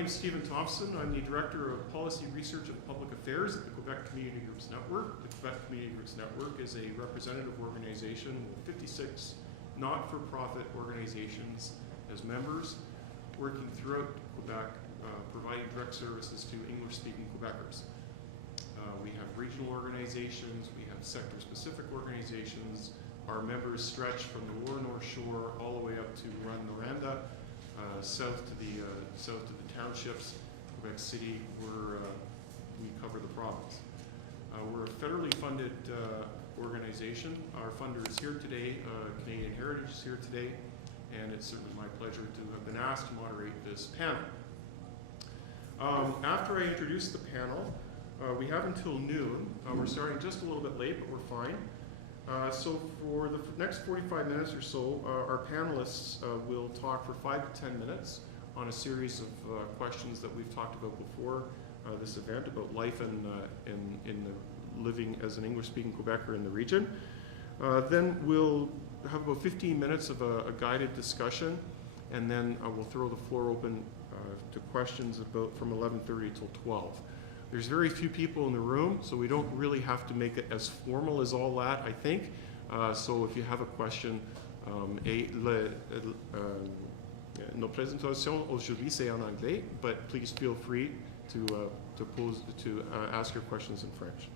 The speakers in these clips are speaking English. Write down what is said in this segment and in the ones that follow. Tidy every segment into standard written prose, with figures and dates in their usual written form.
name is Stephen Thompson. I'm the Director of Policy Research and Public Affairs at the Quebec Community Groups Network. The Quebec Community Groups Network is a representative organization with 56 not-for-profit organizations as members, working throughout Quebec, providing direct services to English-speaking Quebecers. We have regional organizations, we have sector-specific organizations. Our members stretch from the Lower North Shore all the way up to Rwanda, south to the townships, Quebec City, where we cover the province. We're a federally funded organization. Our funder is here today. Canadian Heritage is here today, and it's certainly my pleasure to have been asked to moderate this panel. After I introduce the panel, we have until noon. We're starting just a little bit late, but we're fine. So for the next 45 minutes or so, our panelists will talk for 5 to 10 minutes on a series of questions that we've talked about before this event, about life in the living as an English-speaking Quebecer in the region. Then we'll have about 15 minutes of a guided discussion, and then we'll throw the floor open to questions about from 11:30 till 12. There's very few people in the room, so we don't really have to make it as formal as all that, I think. So if you have a question, nos présentations aujourd'hui c'est en anglais, but please feel free to ask your questions in French.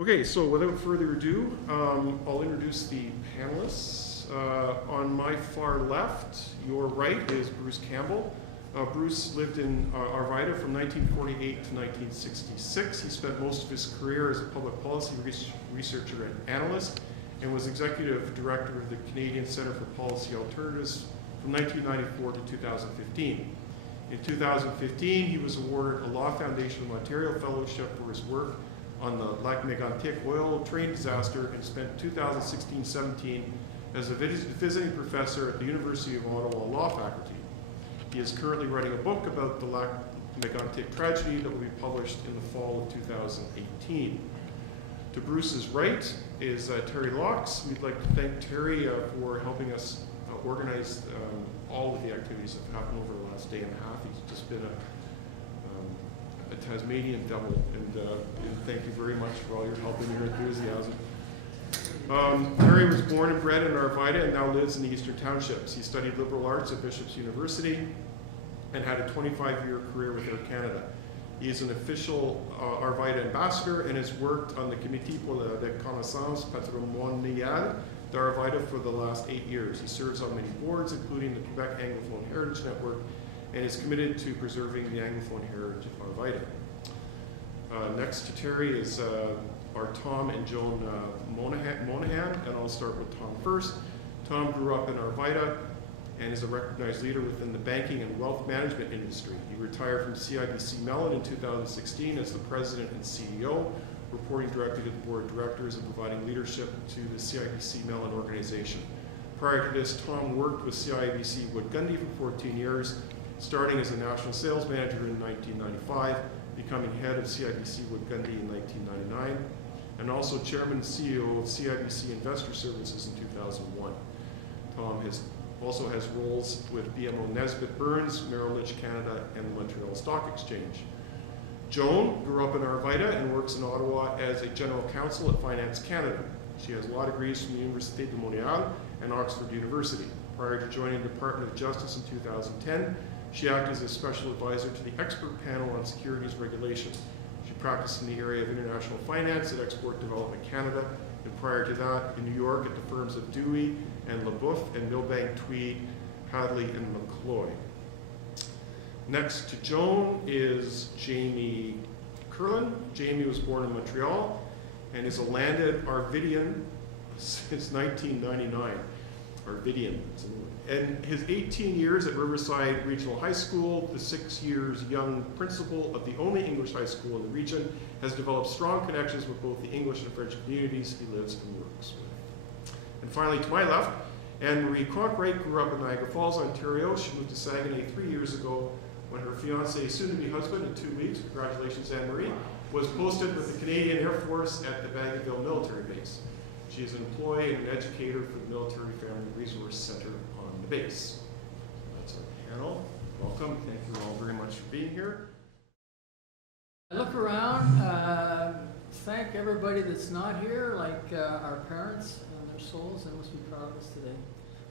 Okay, so without further ado, I'll introduce the panelists. On my far left, your right, is Bruce Campbell. Bruce lived in Arvida from 1948 to 1966. He spent most of his career as a public policy researcher and analyst, and was executive director of the Canadian Centre for Policy Alternatives from 1994 to 2015. In 2015, he was awarded a Law Foundation of Ontario Fellowship for his work on the Lac-Mégantic oil train disaster, and spent 2016-17 as a visiting professor at the University of Ottawa Law Faculty. He is currently writing a book about the Lac-Mégantic tragedy that will be published in the fall of 2018. To Bruce's right is Terry Loucks. We'd like to thank Terry for helping us organize all of the activities that have happened over the last day and a half. He's just been a Tasmanian devil, and thank you very much for all your help and your enthusiasm. Terry was born and bred in Arvida and now lives in the Eastern Townships. He studied liberal arts at Bishop's University and had a 25-year career with Air Canada. He is an official Arvida ambassador and has worked on the Comité pour la Reconnaissance Patrimoniale d'Arvida for the last 8 years. He serves on many boards, including the Quebec Anglophone Heritage Network, and is committed to preserving the Anglophone heritage of Arvida. Next to Terry is are Tom and Joan Monahan, and I'll start with Tom first. Tom grew up in Arvida and is a recognized leader within the banking and wealth management industry. He retired from CIBC Mellon in 2016 as the president and CEO, reporting directly to the board of directors and providing leadership to the CIBC Mellon organization. Prior to this, Tom worked with CIBC Wood Gundy for 14 years, starting as a national sales manager in 1995, becoming head of CIBC Wood Gundy in 1999, and also chairman and CEO of CIBC Investor Services in 2001. Tom also has roles with BMO Nesbitt Burns, Merrill Lynch Canada, and the Montreal Stock Exchange. Joan grew up in Arvida and works in Ottawa as a general counsel at Finance Canada. She has law degrees from the Université de Montréal and Oxford University. Prior to joining the Department of Justice in 2010, she acted as a special advisor to the expert panel on securities regulation. She practiced in the area of international finance at Export Development Canada, and prior to that, in New York at the firms of Dewey and LeBoeuf and Milbank, Tweed, Hadley, and McCloy. Next to Joan is Jamie Kirlin. Jamie was born in Montreal and is a landed Arvidian since 1999. Arvidian. And his 18 years at Riverside Regional High School, the 6 years young principal of the only English high school in the region, has developed strong connections with both the English and French communities he lives and works with. And finally, to my left, Anne-Marie Cronkwright grew up in Niagara Falls, Ontario. She moved to Saguenay 3 years ago when her fiancé, soon-to-be husband in 2 weeks, congratulations Anne-Marie, was posted with the Canadian Air Force at the Bagotville military base. She is an employee and an educator for the Military Family Resource Center on the base. That's our panel. Welcome. Thank you all very much for being here. I look around, thank everybody that's not here, like our parents and their souls, they must be proud of us today.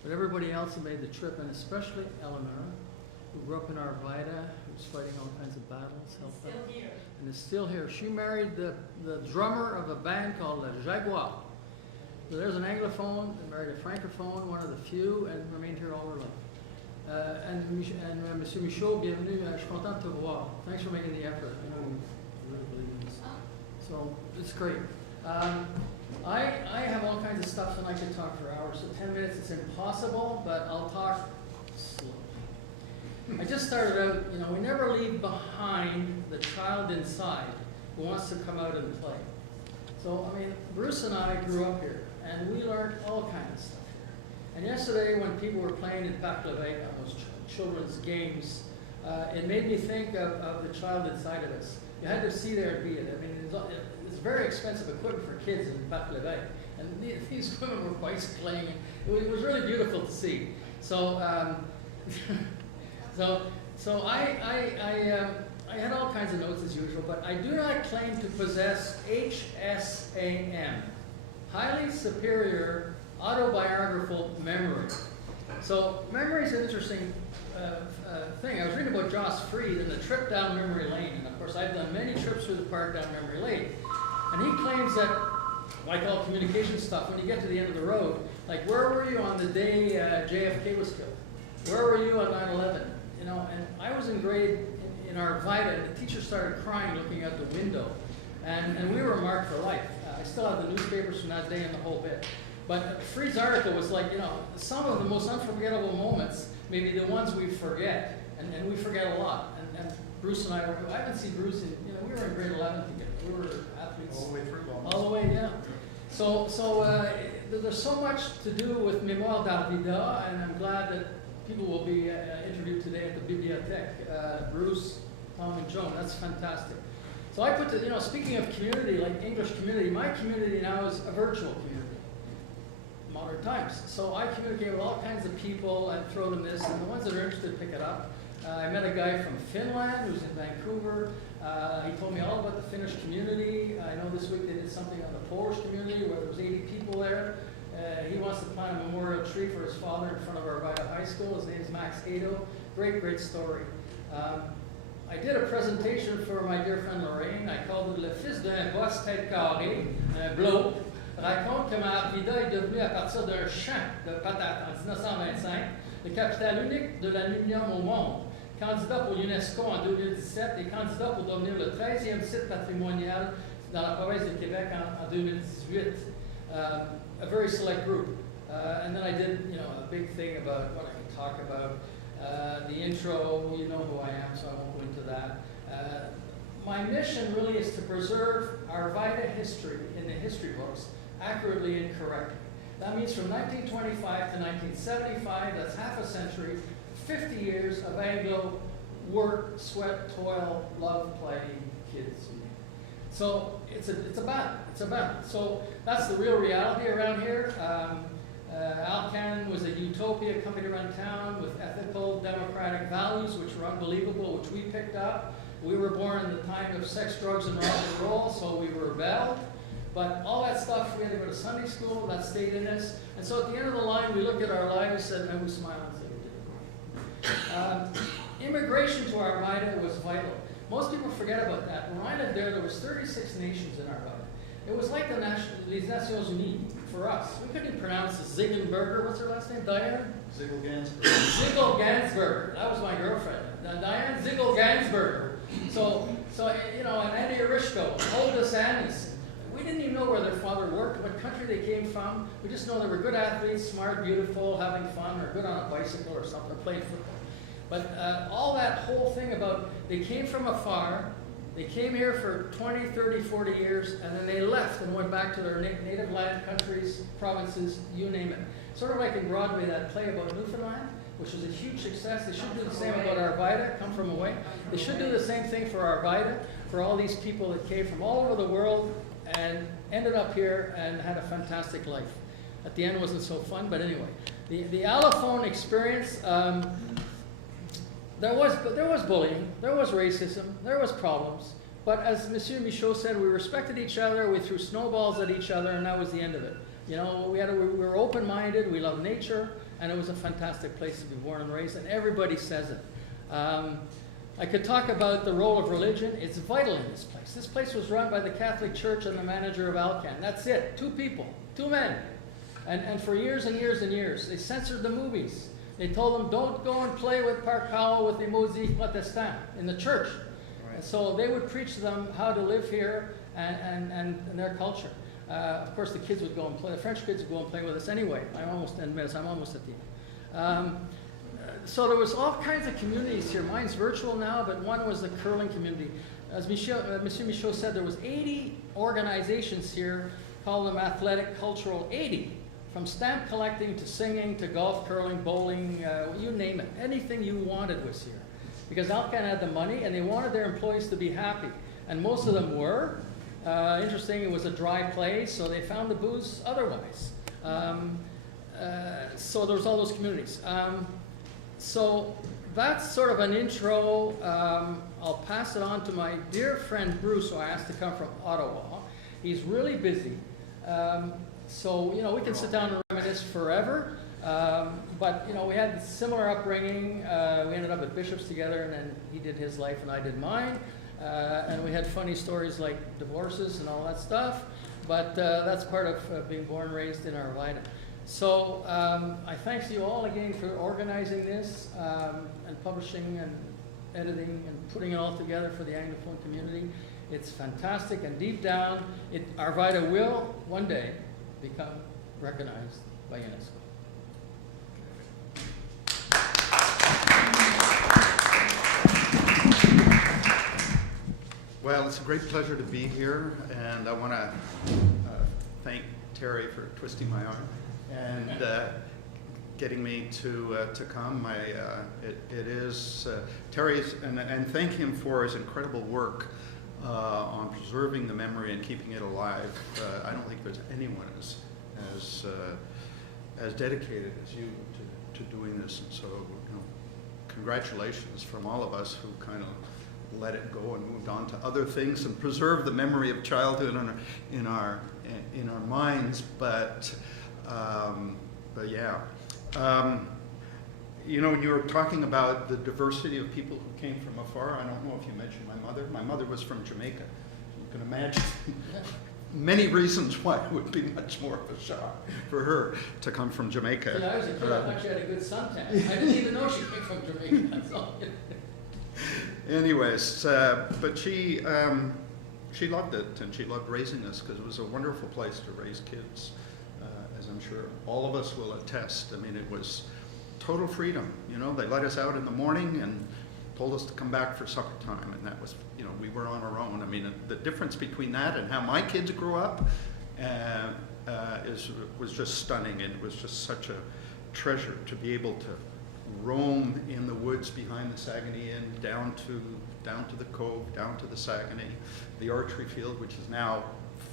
But everybody else who made the trip, and especially Eleanor, who grew up in Arvida, who's fighting all kinds of battles, and is still here. She married the drummer of a band called the Jaguar. So there's an Anglophone, and married a Francophone, one of the few, and remained here all her life. And Monsieur Michaud, bienvenue, je suis content de te voir. Thanks for making the effort. I know you really believe in this. So it's great. I have all kinds of stuff and I could talk for hours. So 10 minutes, it's impossible, but I'll talk slowly. I just started out, you know, we never leave behind the child inside who wants to come out and play. So, I mean, Bruce and I grew up here, and we learned all kinds of stuff here. And yesterday, when people were playing in Bagotville on those children's games, it made me think of the child inside of us. You had to see there and be it. I mean, it's very expensive equipment for kids in Bagotville, and these women were bicycling. It was really beautiful to see. So, so I had all kinds of notes as usual, but I do not claim to possess HSAM, highly superior autobiographical memory. So memory is an interesting thing. I was reading about Joss Freed and the trip down memory lane, and of course I've done many trips through the park down memory lane, and he claims that, like all communication stuff, when you get to the end of the road, like where were you on the day JFK was killed? Where were you on 9/11? You know, and I was in grade in Arvida, and the teacher started crying looking out the window, and we were marked for life. I still have the newspapers from that day and the whole bit. But Freed's article was like, you know, some of the most unforgettable moments, maybe the ones we forget, and we forget a lot. And Bruce and I haven't seen Bruce in, you know, we were in grade 11 together. We were athletes. All the way through. All the way, yeah. So there's so much to do with Mémoire d'Arvida, and I'm glad that people will be interviewed today at the Bibliothèque. Bruce, Tom, and Joan. That's fantastic. So I put the, you know, speaking of community, like English community, my community now is a virtual community. Modern times. So I communicate with all kinds of people and throw them this, and the ones that are interested pick it up. I met a guy from Finland who's in Vancouver. He told me all about the Finnish community. I know this week they did something on the Polish community where there was 80 people there. He wants to plant a memorial tree for his father in front of Arvida High School. His name is Max Ado. Great, great story. I did a presentation for my dear friend Lorraine. I called it Le fils d'un boss tête carrée, un bloc, raconte comment Arvida est devenu à partir d'un champ de patates en 1925 le capital unique de l'aluminium au monde, candidat pour l'UNESCO en 2017 et candidat pour devenir le 13e site patrimonial dans la province de Québec en 2018. A very select group. And then I did, you know, a big thing about what I can talk about. The intro, you know who I am, so I won't go into that. My mission really is to preserve Arvida history in the history books accurately and correctly. That means from 1925 to 1975, that's half a century, 50 years of Anglo work, sweat, toil, love, play, kids. So it's a battle. So that's the real reality around here. Alcan was a utopia company around town with ethical, democratic values, which were unbelievable, which we picked up. We were born in the time of sex, drugs, and rock and roll, so we rebelled. But all that stuff, we had to go to Sunday school, that stayed in us. And so at the end of the line, we looked at our lives and we smiled and said we did. Immigration to Arvida was vital. Most people forget about that. When I lived there was 36 nations in Arvida. It was like les Nations Unies for us. We couldn't even pronounce Ziegenberger. What's her last name? Diane? Ziegel-Gansberger. Ziegel-Gansberger. That was my girlfriend. Diane Ziegel-Gansberger. So you know, and Andy Orishko, Oldest Anderson. We didn't even know where their father worked, what country they came from. We just know they were good athletes, smart, beautiful, having fun, or good on a bicycle or something, or playing football. But all that whole thing about they came from afar, they came here for 20, 30, 40 years, and then they left and went back to their native land, countries, provinces, you name it. Sort of like in Broadway, that play about Newfoundland, which was a huge success. They should do the same about Arvida, come from away. They should do the same thing for Arvida, for all these people that came from all over the world and ended up here and had a fantastic life. At the end, it wasn't so fun, but anyway. The Anglophone experience, there was bullying, there was racism, there was problems. But as Monsieur Michaud said, we respected each other, we threw snowballs at each other, and that was the end of it. You know, we were open-minded, we loved nature, and it was a fantastic place to be born and raised, and everybody says it. I could talk about the role of religion. It's vital in this place. This place was run by the Catholic Church and the manager of Alcan. That's it. 2 people, 2 men. And for years and years and years, they censored the movies. They told them, don't go and play with Parc Powell with the musique protestante in the church. Right. And so they would preach to them how to live here and their culture. Of course, the kids would go and play. The French kids would go and play with us anyway. I'm almost at the end. So there was all kinds of communities here. Mine's virtual now, but one was the Kirlin community. As Monsieur Michaud said, there was 80 organizations here, call them athletic, cultural, 80. From stamp collecting to singing to golf, curling, bowling, you name it. Anything you wanted was here. Because Alcan had the money and they wanted their employees to be happy. And most of them were. Interesting, it was a dry place, so they found the booze otherwise. So there was all those communities. So that's sort of an intro. I'll pass it on to my dear friend Bruce, who I asked to come from Ottawa. He's really busy. So, you know, we can sit down and reminisce forever. But, you know, we had a similar upbringing. We ended up at Bishop's together, and then he did his life and I did mine. And we had funny stories like divorces and all that stuff. But that's part of being born and raised in Arvida. So I thank you all again for organizing this and publishing and editing and putting it all together for the Anglophone community. It's fantastic, and deep down, Arvida will one day become recognized by UNESCO. Well, it's a great pleasure to be here, and I want to thank Terry for twisting my arm and getting me to come. It is Terry's, and thank him for his incredible work on preserving the memory and keeping it alive. I don't think there's anyone as dedicated as you to doing this, and so, you know, congratulations from all of us who kind of let it go and moved on to other things and preserve the memory of childhood in our minds. But yeah, you know, when you were talking about the diversity of people who came from afar, I don't know if you mentioned my mother. My mother was from Jamaica. You can imagine many reasons why it would be much more of a shock for her to come from Jamaica. Yeah, I was a kid. I thought she had a good suntan. I didn't even know she came from Jamaica. That's all. Anyways, but she loved it, and she loved raising us because it was a wonderful place to raise kids, as I'm sure all of us will attest. I mean, it was total freedom. You know, they let us out in the morning and told us to come back for supper time, and that was, you know, we were on our own. I mean, the difference between that and how my kids grew up was just stunning, and it was just such a treasure to be able to roam in the woods behind the Saguenay and down to the cove, down to the Saguenay, the archery field, which is now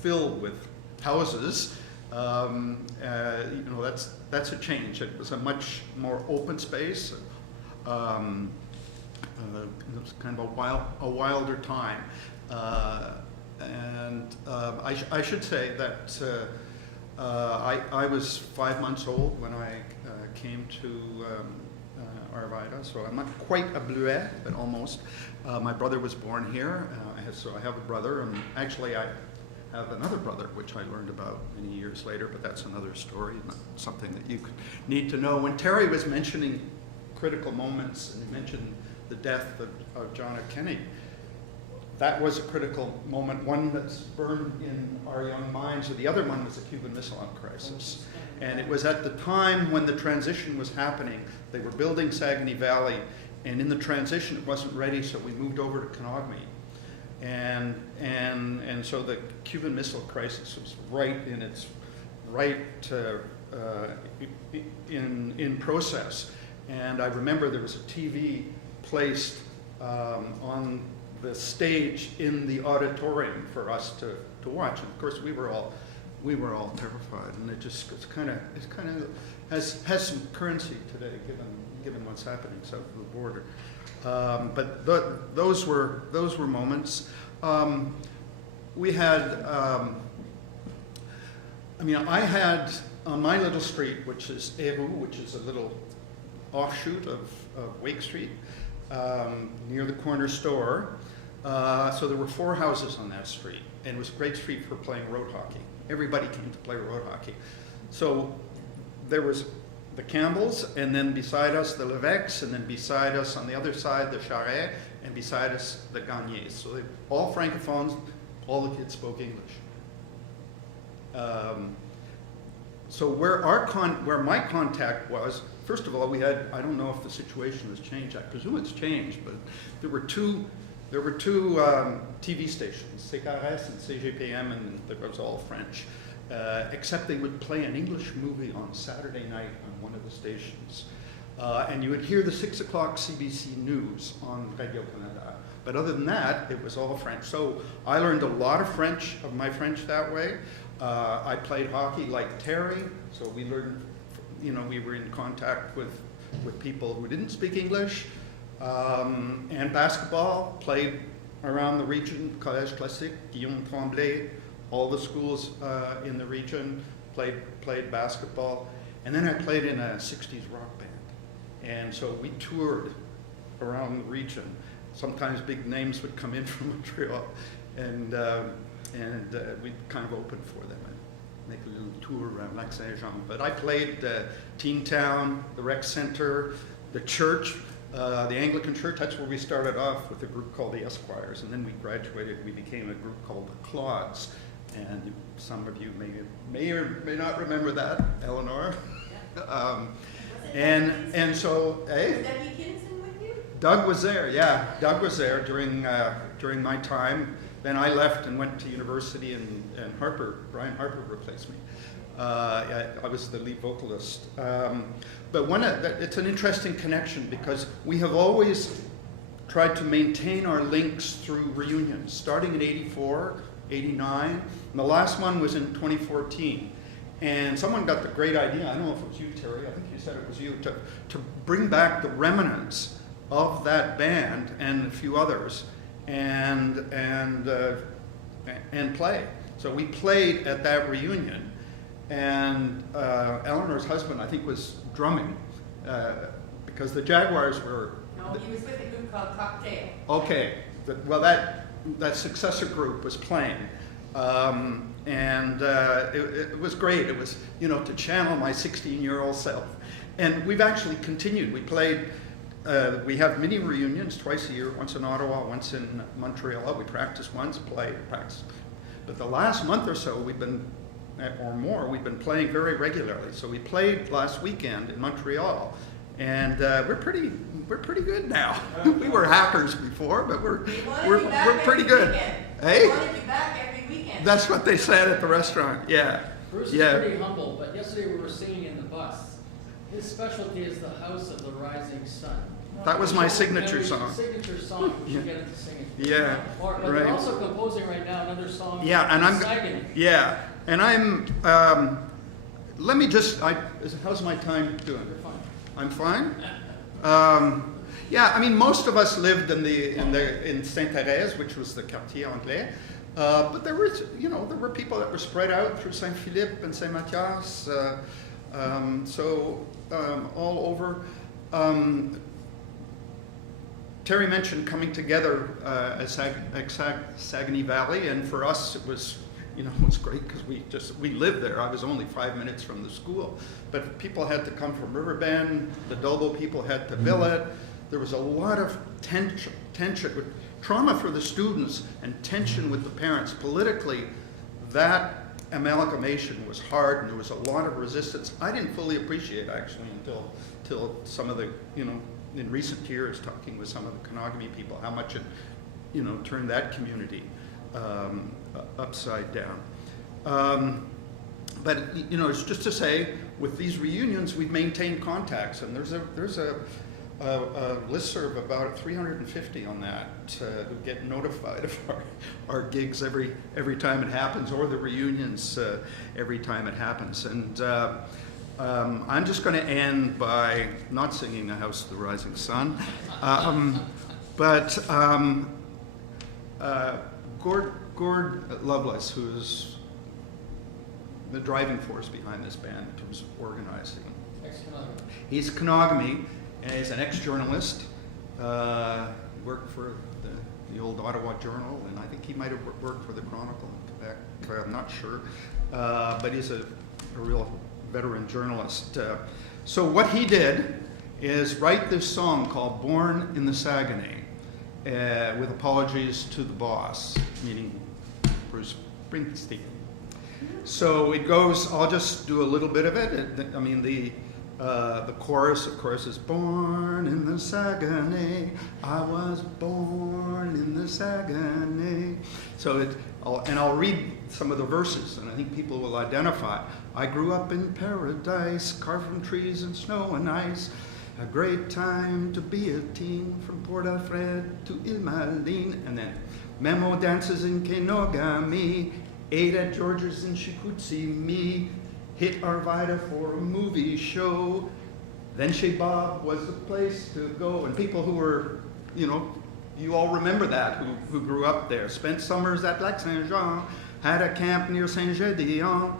filled with houses. You know, that's a change. It was a much more open space. It was kind of a wilder time. And I should say that I was 5 months old when I came to Arvida, so I'm not quite a Bleuet, but almost. My brother was born here, so I have a brother, and actually I have another brother, which I learned about many years later, but that's another story, not something that you need to know. When Terry was mentioning critical moments, and he mentioned the death of John F. Kennedy, that was a critical moment, one that's burned in our young minds, and the other one was the Cuban Missile Crisis. And it was at the time when the transition was happening. They were building Saguenay Valley, and in the transition it wasn't ready, so we moved over to Konogmi. And so the Cuban Missile Crisis was in process. And I remember there was a TV placed on the stage in the auditorium for us to watch. And of course we were all we were all terrified, and it's kind of has some currency today, given what's happening south of the border. But those were moments. We had, I had on my little street, which is Héroux, which is a little offshoot of Wake Street, near the corner store. So there were 4 houses on that street, and it was a great street for playing road hockey. Everybody came to play road hockey. So there was the Campbells, and then beside us the Loucks, and then beside us on the other side the Charest, and beside us the Gagnés. So they all francophones, all the kids spoke English. So where my contact was, first of all, we had, I don't know if the situation has changed. I presume it's changed, but there were two TV stations, CQUESCREN and CGPM, and it was all French. Except they would play an English movie on Saturday night on one of the stations. And you would hear the 6 o'clock CBC news on Radio Canada. But other than that, it was all French. So I learned a lot of my French that way. I played hockey like Terry, so we learned, we were in contact with people who didn't speak English. And basketball, played around the region, Collège Classique, Guillaume Tremblay, all the schools in the region, played basketball. And then I played in a 60s rock band. And so we toured around the region. Sometimes big names would come in from Montreal, and we'd kind of open for them and make a little tour around Lac-Saint-Jean. But I played Teen Town, the rec center, the church, the Anglican church. That's where we started off with a group called the Esquires, and then we graduated. We became a group called the Clods, and some of you may or may not remember that, Eleanor. And so, Doug was there, yeah. Doug was there during my time. Then I left and went to university, and Brian Harper replaced me. I was the lead vocalist. But it's an interesting connection because we have always tried to maintain our links through reunions, starting in '84, '89, and the last one was in 2014. And someone got the great idea, I don't know if it was you, Terry, I think you said it was you, to bring back the remnants of that band and a few others and play. So we played at that reunion, and Eleanor's husband, I think, was drumming because the Jaguars were... No, he was with a group called Cocktail. Okay, well that successor group was playing. It was great. It was, to channel my 16-year-old self. And we've actually continued. We played, we have mini reunions twice a year, once in Ottawa, once in Montreal. We practice once, practice. But the last month or so, we've been playing very regularly. So we played last weekend in Montreal, and we're pretty good now. We were hackers before, but we're pretty good. Hey? We want to be back every weekend. That's what they said at the restaurant. Yeah. Bruce is pretty humble, but yesterday we were singing in the bus. His specialty is the House of the Rising Sun. That was my signature song. Signature song. We should get him to sing it. Yeah. But right. they're also composing right now another song. Yeah, and Saguenay. Yeah, and I'm. Let me just. How's my time doing? You're fine. I'm fine. Yeah, most of us lived in Sainte-Thérèse, which was the Quartier Anglais. But there were people that were spread out through Saint-Philippe and Saint-Mathias, all over. Terry mentioned coming together at Saguenay Valley, and for us it was, it was great because we lived there. I was only 5 minutes from the school, but people had to come from Riverbend. The Dolbo people had to billet. There was a lot of tension with trauma for the students and tension with the parents. Politically, that amalgamation was hard, and there was a lot of resistance. I didn't fully appreciate actually until some of the, in recent years, talking with some of the Konogami people, how much it, turned that community upside down. But it's just to say, with these reunions, we've maintained contacts, and there's a listserv of about 350 on that who get notified of our gigs every time it happens, or the reunions every time it happens. And I'm just going to end by not singing "A House of the Rising Sun," but Gord Lovelace, who's the driving force behind this band, who's organizing. He's Kenogami, and he's an ex-journalist. Worked for the old Ottawa Journal, and I think he might have worked for the Chronicle in Quebec. I'm not sure, but he's a real veteran journalist. So what he did is write this song called "Born in the Saguenay," with apologies to the boss, meaning Bruce Springsteen. So it goes, I'll just do a little bit of it. I mean, the chorus, of course, is "Born in the Saguenay, I was born in the Saguenay." So I'll read some of the verses, and I think people will identify. "I grew up in paradise, carved from trees and snow and ice. A great time to be a teen, from Port Alfred to Ilmaline." And then, "Memo dances in Kenogami, ate at George's and she could see me. Hit Arvida for a movie show. Then Chez Bob was the place to go." And people who were, you all remember that, who grew up there. "Spent summers at Lac-Saint-Jean, had a camp near Saint-Gédéon.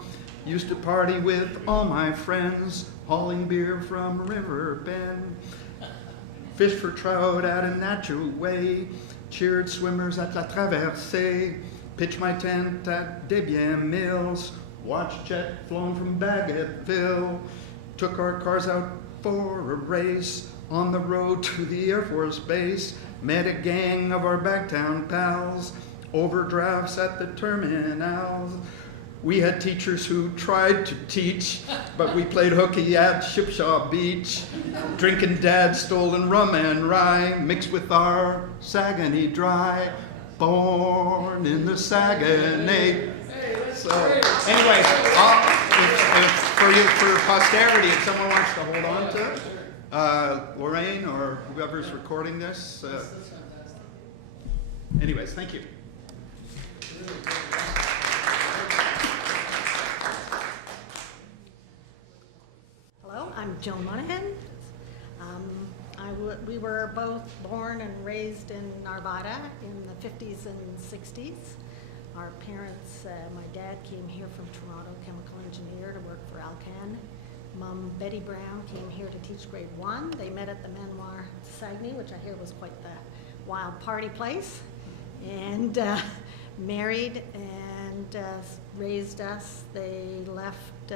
Used to party with all my friends, hauling beer from River Bend. Fish for trout at a natural way, cheered swimmers at La Traversée. Pitched my tent at Desbiens Mills, watched jet flown from Bagotville. Took our cars out for a race on the road to the Air Force Base. Met a gang of our Bagtown pals, overdrafts at the terminals. We had teachers who tried to teach, but we played hooky at Shipshaw Beach. Drinking dad's stolen rum and rye, mixed with our Saguenay Dry. Born in the Saguenay." So anyway, for posterity, if someone wants to hold on to it, Lorraine or whoever's recording this. That's fantastic. Anyways, thank you. Hello, I'm Joan Monahan. We were both born and raised in Arvida in the 50s and 60s. Our parents, my dad came here from Toronto, chemical engineer, to work for Alcan. Mom, Betty Brown, came here to teach grade 1. They met at the Manoir Saguenay, which I hear was quite the wild party place, and married and raised us. They left.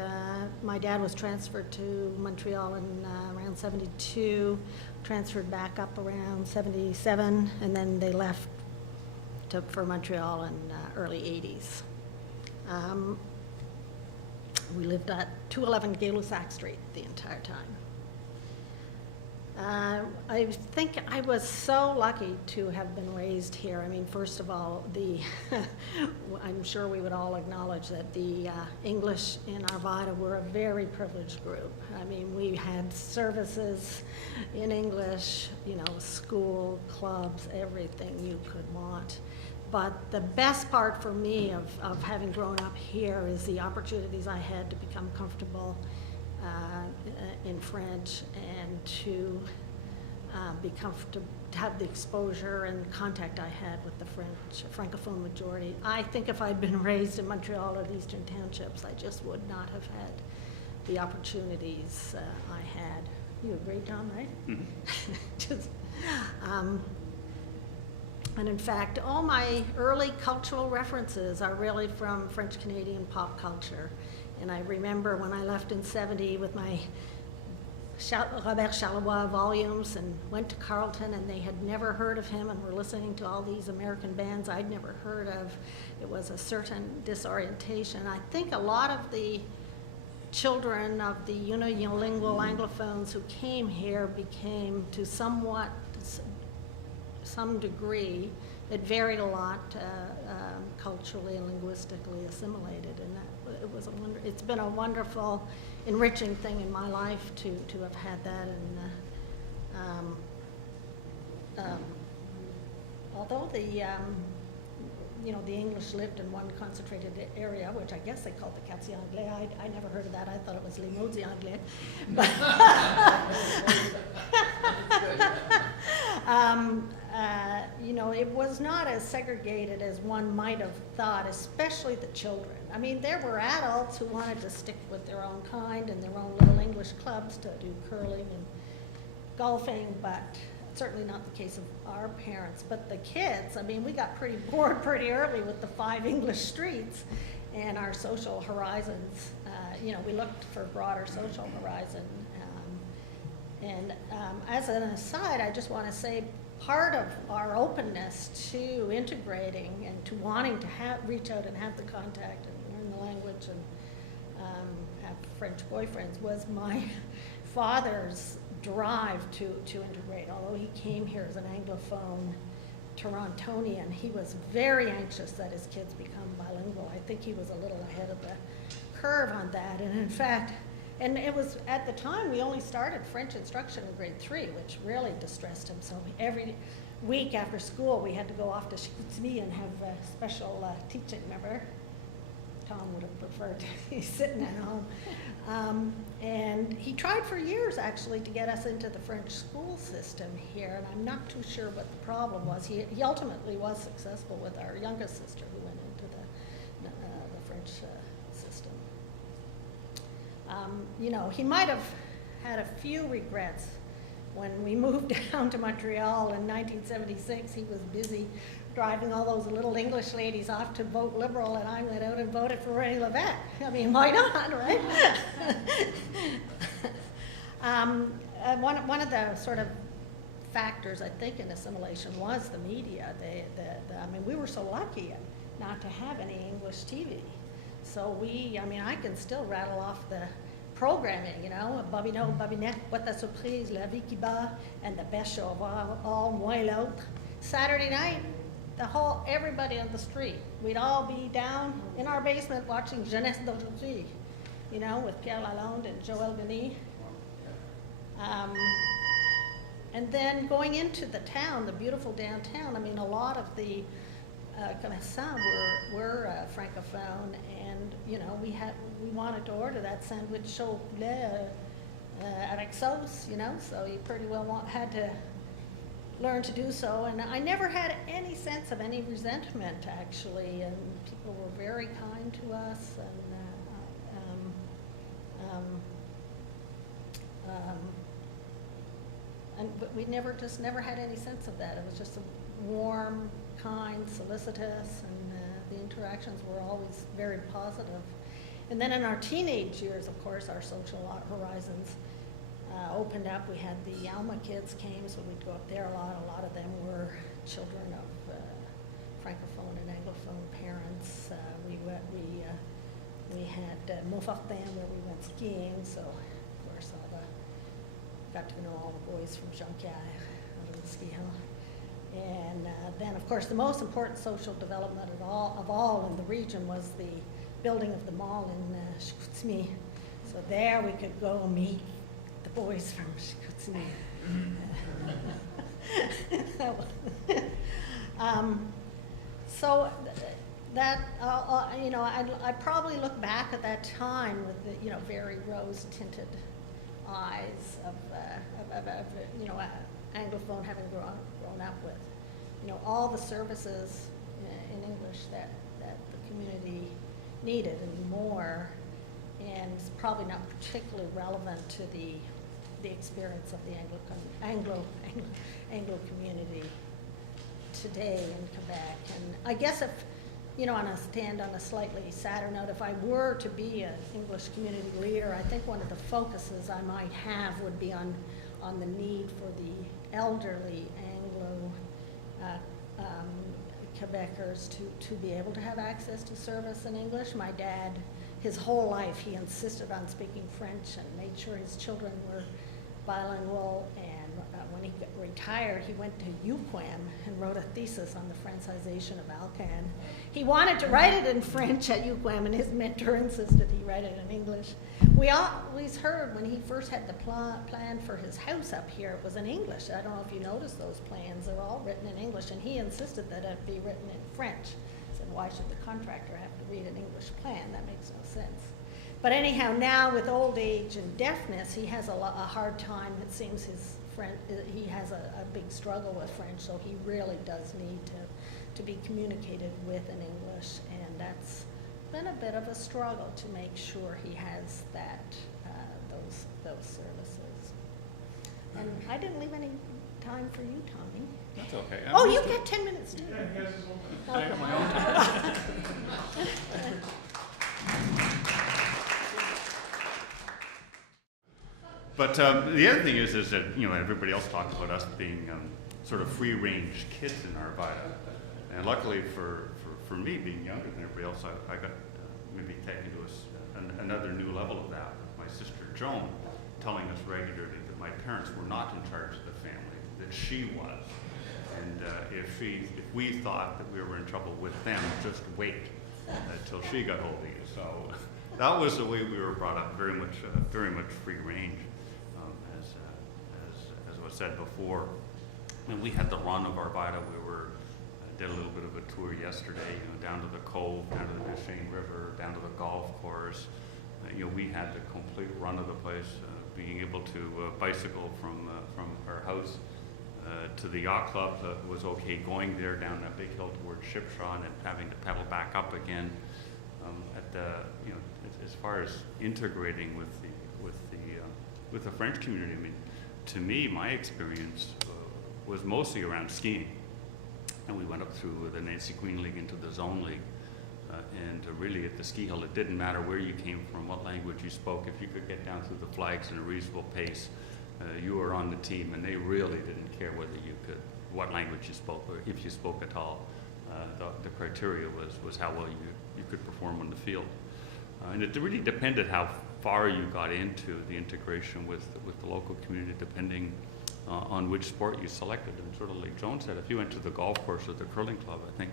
My dad was transferred to Montreal in around 72, transferred back up around 77, and then they left for Montreal in early 80s. We lived at 211 Gay-Lussac Street the entire time. I think I was so lucky to have been raised here. I mean, first of all, I'm sure we would all acknowledge that the English in Arvida were a very privileged group. I mean, we had services in English, school, clubs, everything you could want. But the best part for me of having grown up here is the opportunities I had to become comfortable in French and to be comfortable, to have the exposure and contact I had with the Francophone majority. I think if I'd been raised in Montreal or the Eastern Townships, I just would not have had the opportunities I had. You agree, John, right? Mm-hmm. And in fact, all my early cultural references are really from French-Canadian pop culture. And I remember when I left in 70 with my Robert Charlevoix volumes and went to Carleton, and they had never heard of him and were listening to all these American bands I'd never heard of. It was a certain disorientation. I think a lot of the children of the unilingual Anglophones who came here became, to some degree, it varied a lot culturally and linguistically assimilated, and it's been a wonderful, enriching thing in my life to have had that. And Although the the English lived in one concentrated area, which I guess they called the Quartier Anglais. I never heard of that. I thought it was Les Mots Anglais. But it was not as segregated as one might have thought, especially the children. I mean, there were adults who wanted to stick with their own kind and their own little English clubs to do curling and golfing, but certainly not the case of our parents. But the kids, I mean, we got pretty bored pretty early with the 5 English streets and our social horizons. We looked for a broader social horizon. As an aside, I just want to say part of our openness to integrating and to wanting to reach out and have the contact and learn the language and have French boyfriends was my father's drive to integrate. Although he came here as an Anglophone Torontonian, he was very anxious that his kids become bilingual. I think he was a little ahead of the curve on that. And in fact, and it was, at the time, we only started French instruction in grade 3, which really distressed him. So every week after school, we had to go off to Chicoutimi and have special teaching, remember? Tom would have preferred to be sitting at home. And he tried for years, actually, to get us into the French school system here, and I'm not too sure what the problem was. He ultimately was successful with our youngest sister, who went into the French system. He might have had a few regrets. When we moved down to Montreal in 1976, he was busy driving all those little English ladies off to vote Liberal, and I went out and voted for René Lévesque. I mean, why not, right? One of the sort of factors, I think, in assimilation was the media. I mean, we were so lucky not to have any English TV. So I can still rattle off the programming, Bobino, Bobinette, What the Surprise, La Vie qui Bat, and the best show of all, Moi l'autre. Saturday night, everybody on the street, we'd all be down in our basement watching Jeunesse d'aujourd'hui, with Pierre Lalonde and Joël Denis. And then going into the town, the beautiful downtown, I mean, a lot of the commerçants were francophone, and we wanted to order that sandwich chaud poulet avec sauce, so you pretty well had to learn to do so. And I never had any sense of any resentment, actually, and people were very kind to us, but we never had any sense of that. It was just a warm, kind, solicitous, and the interactions were always very positive. And then in our teenage years, of course, our social horizons opened up. We had the Alma kids came, so we'd go up there a lot. A lot of them were children of francophone and anglophone parents. We had Montfortin, where we went skiing, so of course got to know all the boys from Jonquière, out of the ski hill. And then, of course, the most important social development of all in the region was the building of the mall in Chicoutimi. So there we could go meet the boys from Chicoutimi. So that, I probably look back at that time with the, very rose-tinted eyes of Anglophone, having grown up with, all the services in English that the community needed and more, and it's probably not particularly relevant to the experience of the Anglo community today in Quebec. And I guess if, on a slightly sadder note, if I were to be an English community leader, I think one of the focuses I might have would be on the need for the elderly Anglo Quebecers to be able to have access to service in English. My dad, his whole life, he insisted on speaking French and made sure his children were bilingual. And when he retired, he went to UQAM and wrote a thesis on the Francization of Alcan. He wanted to write it in French at UQAM, and his mentor insisted he write it in English. We always heard when he first had the plan for his house up here, it was in English. I don't know if you noticed those plans, they're all written in English, and he insisted that it be written in French. Said, why should the contractor have to read an English plan? That makes no sense. But anyhow, now with old age and deafness, he has a hard time. It seems he has a big struggle with French, so he really does need to be communicated with in English, and that's been a bit of a struggle to make sure he has that, those services. And I didn't leave any time for you, Tommy. That's okay. Oh, you got 10 minutes too. Yeah, he has his own. I have my own time. But the other thing is that, you know, everybody else talked about us being sort of free-range kids in Arvida. And luckily for me, being younger than everybody else, I got maybe taken to another new level of that. My sister Joan telling us regularly that my parents were not in charge of the family, that she was. And if we thought that we were in trouble with them, just wait until she got hold of you. So that was the way we were brought up, very much free range. As was said before, when we had the run of Arvida, we did a little bit of a tour yesterday, you know, down to the Cove, down to the Duchesne River, down to the golf course. You know, we had the complete run of the place, being able to bicycle from our house to the yacht club was okay. Going there down that big hill towards Shipshaw and then having to pedal back up again. You know, as far as integrating with the French community, I mean, to me, my experience was mostly around skiing. And we went up through the Nancy Queen League into the Zone League. And really at the ski hill, it didn't matter where you came from, what language you spoke. If you could get down through the flags in a reasonable pace, you were on the team, and they really didn't care what language you spoke, or if you spoke at all. The criteria was how well you could perform on the field. And it really depended how far you got into the integration with the local community, depending on which sport you selected. And sort of like Joan said, if you went to the golf course or the curling club, I think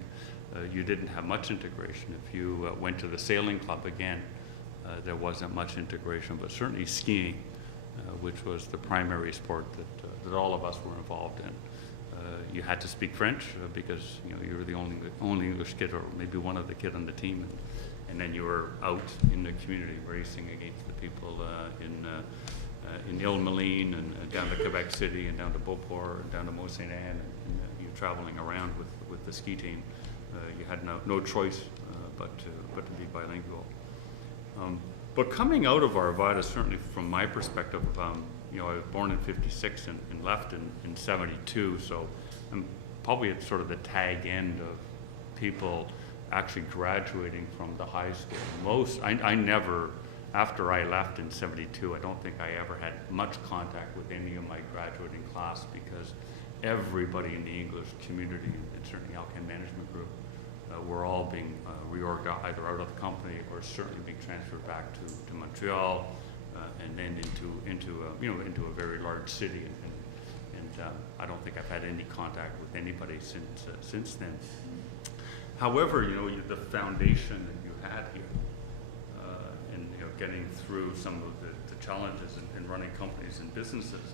you didn't have much integration. If you went to the sailing club, again, there wasn't much integration, but certainly skiing, which was the primary sport that all of us were involved in. You had to speak French because, you know, you were the only English kid, or maybe one of the kid on the team, and then you were out in the community racing against the people in Ile-Maline and down to Quebec City and down to Beauport and down to Mont-Saint-Anne, and you're traveling around with the ski team. You had no choice but to be bilingual. But coming out of Arvida, certainly from my perspective, you know, I was born in '56 and left in '72, so I'm probably at sort of the tag end of people actually graduating from the high school. I never, after I left in '72, I don't think I ever had much contact with any of my graduating class, because everybody in the English community, and certainly Alcan Management Group, were all being reorganized either out of the company or certainly being transferred back to Montreal, and then into a very large city. And I don't think I've had any contact with anybody since then. However, you know, the foundation that you had here, and you know, getting through some of the challenges in running companies and businesses,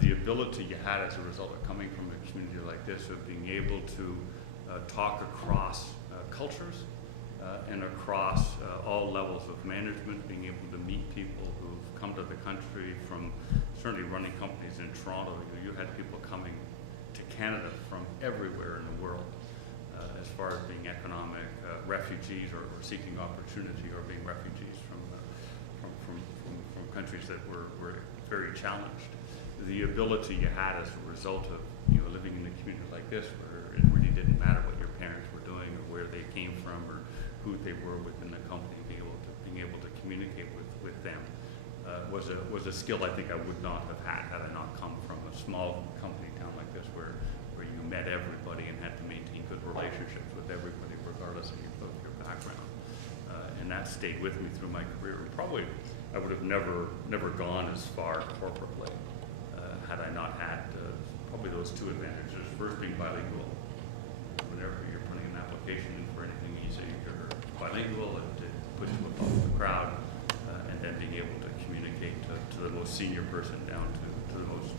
the ability you had as a result of coming from a community like this, of being able to talk across cultures and across all levels of management, being able to meet people who've come to the country from certainly running companies in Toronto. You had people coming to Canada from everywhere in the world, as far as being economic refugees or seeking opportunity, or being refugees from countries that were very challenged. The ability you had as a result of, you know, living in a community like this, where it really didn't matter what your parents were doing or where they came from or who they were within the company, being able to communicate with them was a skill I think I would not have had I not come from a small company town like this, where you met everybody and had to maintain good relationships with everybody regardless of your background. And that stayed with me through my career. Probably I would have never gone as far corporately had I not had probably those two advantages. First, being bilingual. Whenever you're putting an application in for anything, you say you're bilingual, and it puts you above the crowd, and then being most senior person down to the most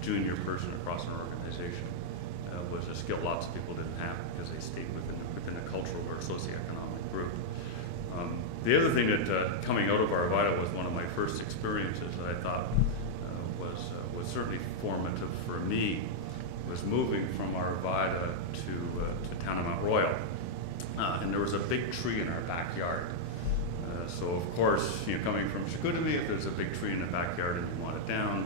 junior person across an organization was a skill lots of people didn't have because they stayed within a cultural or socioeconomic group. The other thing that coming out of Arvida was one of my first experiences that I thought was certainly formative for me, was moving from Arvida to town of Mount Royal. And there was a big tree in our backyard. So of course, coming from Chicoutimi, if there's a big tree in the backyard and you want it down,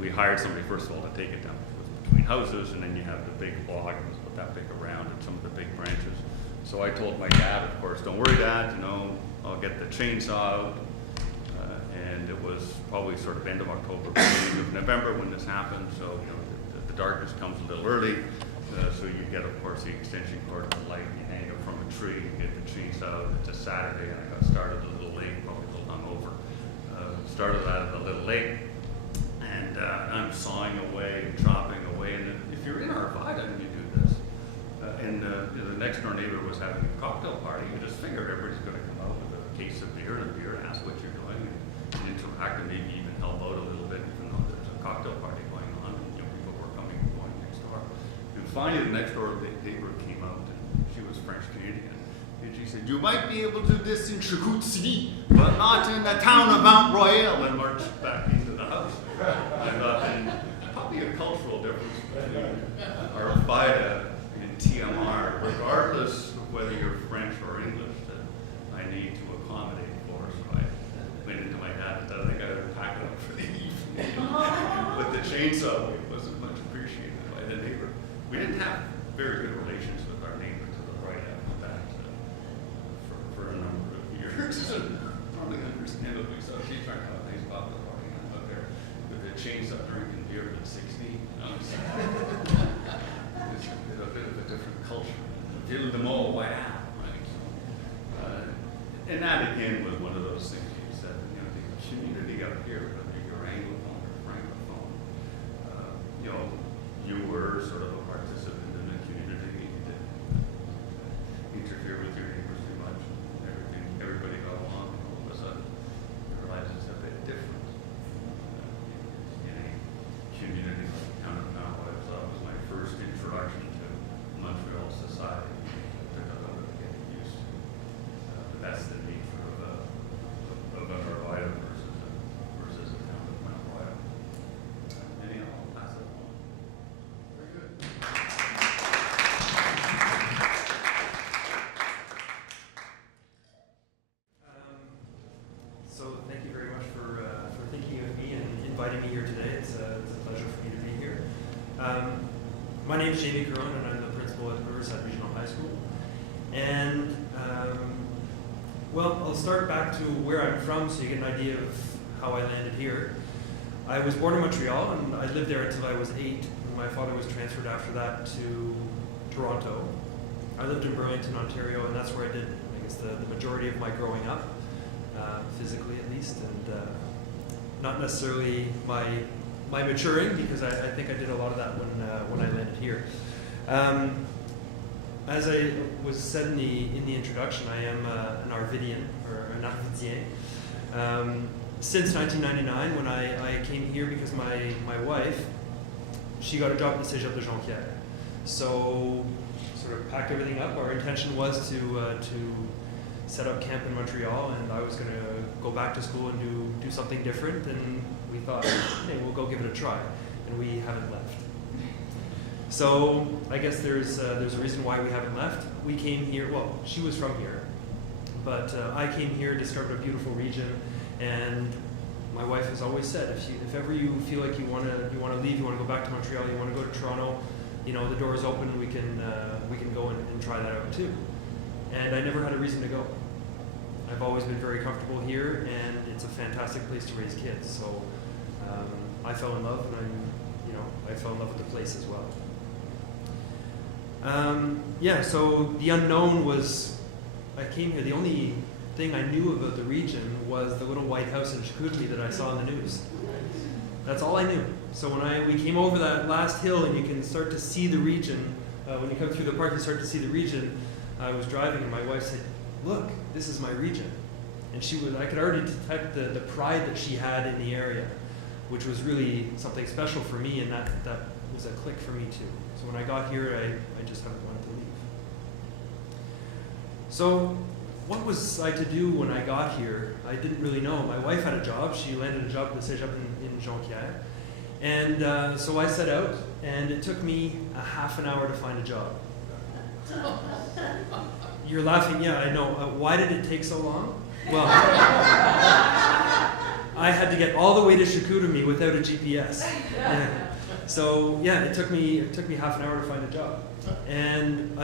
we hired somebody first of all to take it down. It was between houses, and then you have the big log, it was about that big around, and some of the big branches. So I told my dad, of course, don't worry, Dad, I'll get the chainsaw out. And it was probably sort of end of October, beginning of November when this happened. So the darkness comes a little early. So you get, of course, the extension cord and the light, and you hang it from a tree, you get the chainsaw. It's a Saturday, and I got started a little late, probably a little hungover. Started out a little late, and I'm sawing away and chopping away. And if you're in Arvida and you do this, and the next door neighbor was having a cocktail party, you just figure everybody's going to come out with a case of beer and ask what you're doing, and interact, and maybe even help out a little bit, even though there's a cocktail party going on, and people were coming and going next door. And finally, the next door neighbor came out, and she was French Canadian, and she said, "You might be able to do this in Chicoutimi, but not in the town of Mount Royal," and marched back into the house. I thought, and probably a cultural difference between Arvida and TMR, regardless of whether you're French or English, that I need to accommodate for. So I went into my dad and said, I think I better pack it up for the evening. But the chainsaw wasn't much appreciated by the neighbor. We didn't have very good relations with our neighbor to the right after that for a number of years. Probably understandably so. She's trying to have a nice bottle of party out there with the chainsaw drinking beer at 60. It's a bit of a different culture. Ville de Montréal, right? So, and that again was one of those things you said, the community out here, whether you're Anglophone or Francophone, you were sort of a participant in the community. You didn't interfere with your neighbors too much. Everybody got along, and all of a sudden you realize it's a bit different in a community like town of Mount Royal. So that was my first introduction to Montreal society. It took a little bit to get used to. But that's the nature of an Arvida versus a town of Mount Royal. Anyhow, I'll pass it on. Very good. So thank you very much for thinking of me and inviting me here today. It's a pleasure for me to be here. My name is Jamie Kirlin, and I'm the principal at Riverside Regional High School. And well, I'll start back to where I'm from so you get an idea of how I landed here. I was born in Montreal, and I lived there until I was 8. And my father was transferred after that to Toronto. I lived in Burlington, Ontario, and that's where I did, I guess, the majority of my growing up, physically at least, and not necessarily my maturing, because I think I did a lot of that when I landed here. As I was said in the introduction, I am an Arvidian, or an Arvidien. Since 1999, when I came here because my wife, she got a job at the Cégep de Jonquière. So sort of packed everything up. Our intention was to set up camp in Montreal, and I was going to go back to school and do something different, and we thought, hey, we'll go give it a try, and we haven't left. So I guess there's a reason why we haven't left. We came here, well, she was from here, but I came here, discovered a beautiful region, and my wife has always said, if ever you feel like you want to leave, you want to go back to Montreal, you want to go to Toronto, the door is open, we can go and try that out too. And I never had a reason to go. I've always been very comfortable here, and it's a fantastic place to raise kids. So I fell in love, and I fell in love with the place as well. So the unknown was, I came here, the only thing I knew about the region was the little white house in Chicoutimi that I saw in the news. That's all I knew. So when we came over that last hill, and you can start to see the region, when you come through the park, you start to see the region. I was driving, and my wife said, "Look, this is my region." And I could already detect the pride that she had in the area, which was really something special for me, and that was a click for me too. So when I got here, I just haven't wanted to leave. So what was I to do when I got here? I didn't really know. My wife had a job. She landed a job at the Cégep in Jonquière. And so I set out, and it took me a half an hour to find a job. You're laughing, yeah, I know. Why did it take so long? Well, I had to get all the way to Chicoutimi without a GPS. Yeah. So yeah, it took me half an hour to find a job, and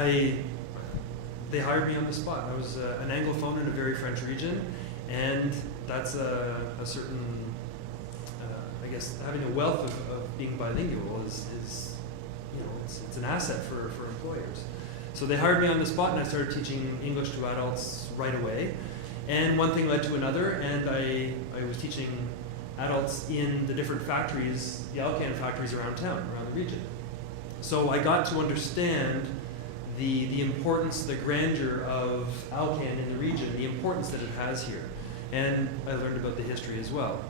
they hired me on the spot. I was an Anglophone in a very French region, and that's a certain, I guess, having a wealth of being bilingual is you know, it's an asset for employers. So they hired me on the spot, and I started teaching English to adults right away. And one thing led to another, and I was teaching adults in the different factories, the Alcan factories around town, around the region. So I got to understand the importance, the grandeur of Alcan in the region, the importance that it has here. And I learned about the history as well.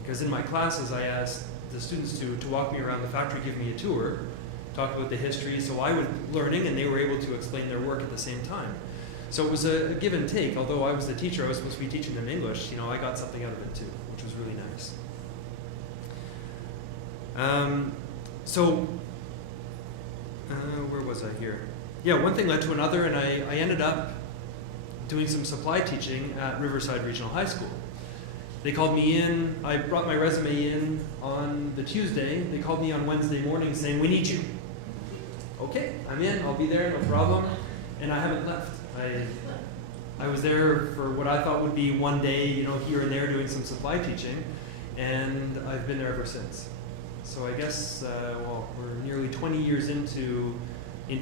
Because in my classes, I asked the students to walk me around the factory, give me a tour, talk about the history, so I was learning and they were able to explain their work at the same time. So it was a give and take. Although I was the teacher, I was supposed to be teaching them English, you know, I got something out of it too, which was really nice. Where was I here? Yeah, one thing led to another, and I ended up doing some supply teaching at Riverside Regional High School. They called me in, I brought my resume in on the Tuesday. They called me on Wednesday morning saying, "We need you." Okay, I'm in, I'll be there, no problem. And I haven't left. I was there for what I thought would be one day, you know, here and there doing some supply teaching, and I've been there ever since. So I guess, well, we're nearly 20 years into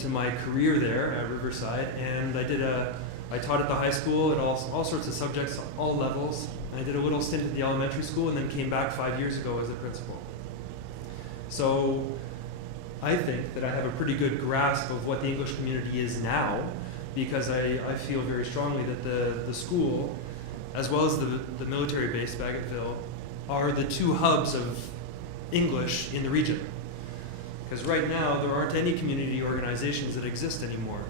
my career there at Riverside, and I taught at the high school at all sorts of subjects, all levels. I did a little stint at the elementary school and then came back 5 years ago as a principal. So I think that I have a pretty good grasp of what the English community is now, because I feel very strongly that the school, as well as the military base, Bagotville, are the two hubs of English in the region. Because right now, there aren't any community organizations that exist anymore.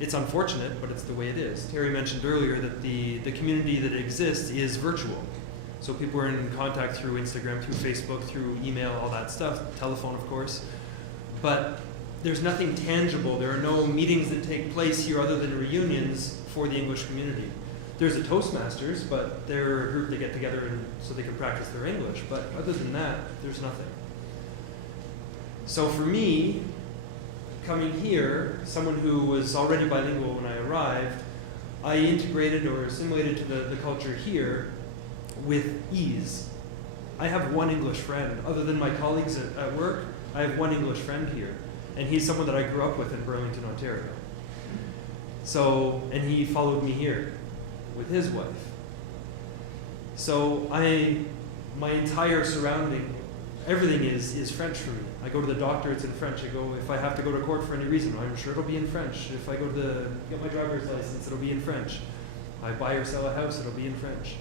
It's unfortunate, but it's the way it is. Terry mentioned earlier that the community that exists is virtual. So people are in contact through Instagram, through Facebook, through email, all that stuff, telephone, of course. But there's nothing tangible. There are no meetings that take place here other than reunions for the English community. There's a Toastmasters, but they're a group that get together so they can practice their English. But other than that, there's nothing. So for me, coming here, someone who was already bilingual when I arrived, I integrated or assimilated to the culture here with ease. I have one English friend. Other than my colleagues at work, I have one English friend here. And he's someone that I grew up with in Burlington, Ontario. So, and he followed me here with his wife. So my entire surrounding, everything is French for me. I go to the doctor, it's in French. I go, if I have to go to court for any reason, I'm sure it'll be in French. If I go to get my driver's license, it'll be in French. I buy or sell a house, it'll be in French.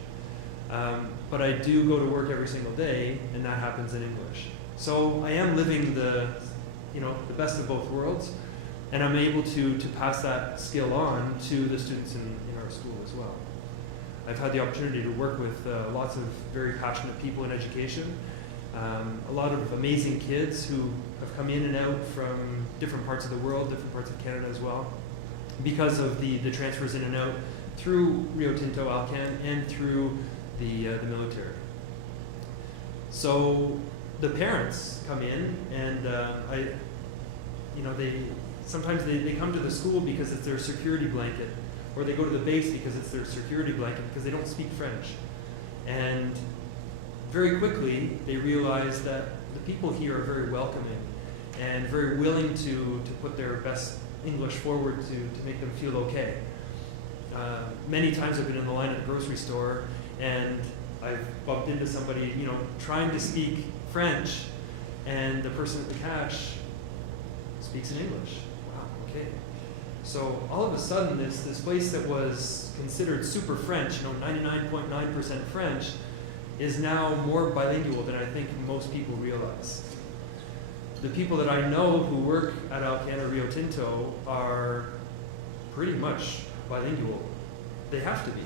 But I do go to work every single day, and that happens in English. So I am living the best of both worlds, and I'm able to pass that skill on to the students in our school as well. I've had the opportunity to work with lots of very passionate people in education, a lot of amazing kids who have come in and out from different parts of the world, different parts of Canada as well, because of the transfers in and out through Rio Tinto Alcan and through the military. So the parents come in, and sometimes they come to the school because it's their security blanket, or they go to the base because it's their security blanket because they don't speak French. And very quickly they realize that the people here are very welcoming and very willing to put their best English forward to make them feel okay. Many times I've been in the line at the grocery store and I've bumped into somebody, trying to speak French, and the person at the cash speaks in English. Wow, okay. So all of a sudden, this place that was considered super French, 99.9% French, is now more bilingual than I think most people realize. The people that I know who work at Alcan or Rio Tinto are pretty much bilingual. They have to be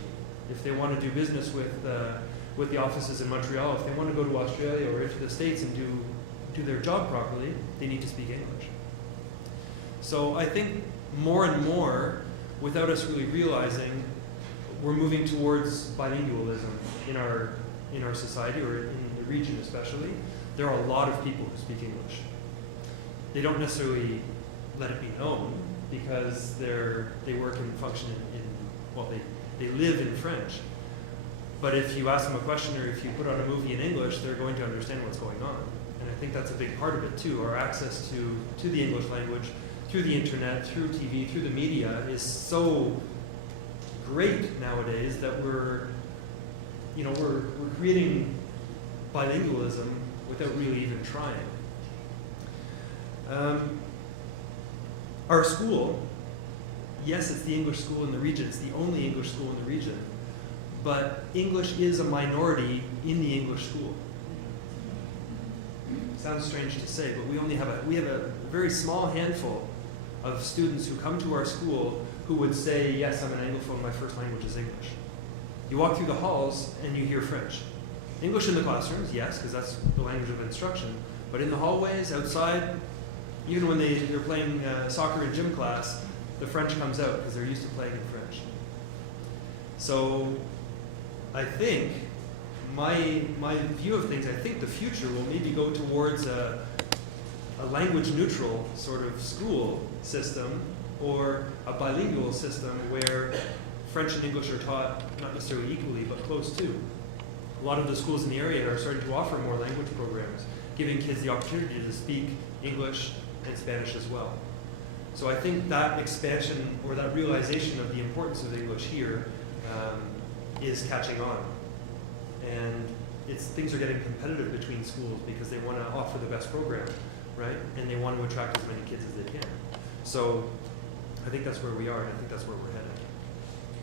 if they want to do business with the offices in Montreal. If they want to go to Australia or into the States and do their job properly, they need to speak English. So I think more and more, without us really realizing, we're moving towards bilingualism in our society, or in the region especially. There are a lot of people who speak English. They don't necessarily let it be known because they work and function they live in French. But if you ask them a question, or if you put on a movie in English, they're going to understand what's going on. And I think that's a big part of it too. Our access to the English language through the internet, through TV, through the media is so great nowadays that we're creating bilingualism without really even trying. Our school, yes, it's the English school in the region. It's the only English school in the region. But English is a minority in the English school. Sounds strange to say, but we have a very small handful of students who come to our school who would say, yes, I'm an Anglophone, my first language is English. You walk through the halls and you hear French. English in the classrooms, yes, because that's the language of instruction. But in the hallways, outside, even when they're playing soccer in gym class, the French comes out because they're used to playing in French. So I think my view of things, I think the future will maybe go towards a language neutral sort of school system, or a bilingual system where French and English are taught not necessarily equally, but close to. A lot of the schools in the area are starting to offer more language programs, giving kids the opportunity to speak English and Spanish as well. So I think that expansion, or that realization of the importance of English here is catching on. And things are getting competitive between schools because they want to offer the best program, right? And they want to attract as many kids as they can. So I think that's where we are, and I think that's where we're headed.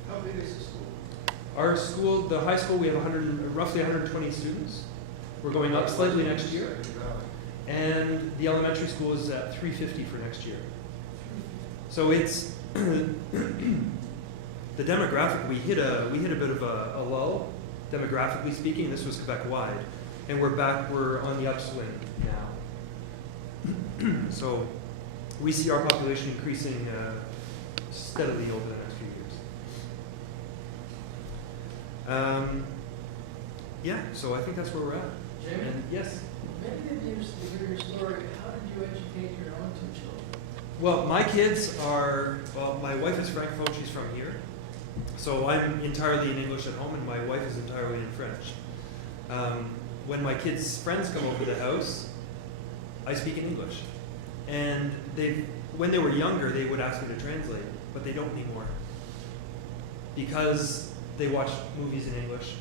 How big is the school? Our school, the high school, we have roughly 120 students. We're going up slightly next year. And the elementary school is at 350 for next year. So it's the demographic. We hit a bit of a lull, demographically speaking. This was Quebec wide, and we're on the upswing now. So we see our population increasing steadily over the next few years. Yeah, so I think that's where we're at. Jamie? And yes. Maybe they'd be interested to hear your story. How did you educate your own two children? Well, my kids are, my wife is Francophone, she's from here. So I'm entirely in English at home, and my wife is entirely in French. When my kids' friends come over the house, I speak in English. And when they were younger, they would ask me to translate, but they don't anymore. Because they watch movies in English,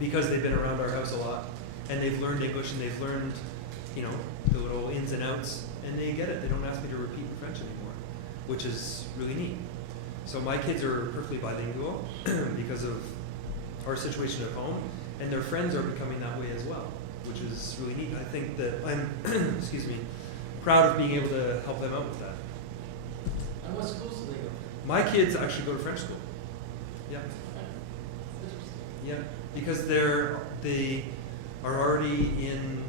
because they've been around our house a lot, and they've learned English, and they've learned, the little ins and outs, and they get it. They don't ask me to repeat in French anymore, which is really neat. So my kids are perfectly bilingual because of our situation at home, and their friends are becoming that way as well, which is really neat. I think that I'm, proud of being able to help them out with that. And what schools do they go to? My kids actually go to French school. Yeah. Yeah, because they are already in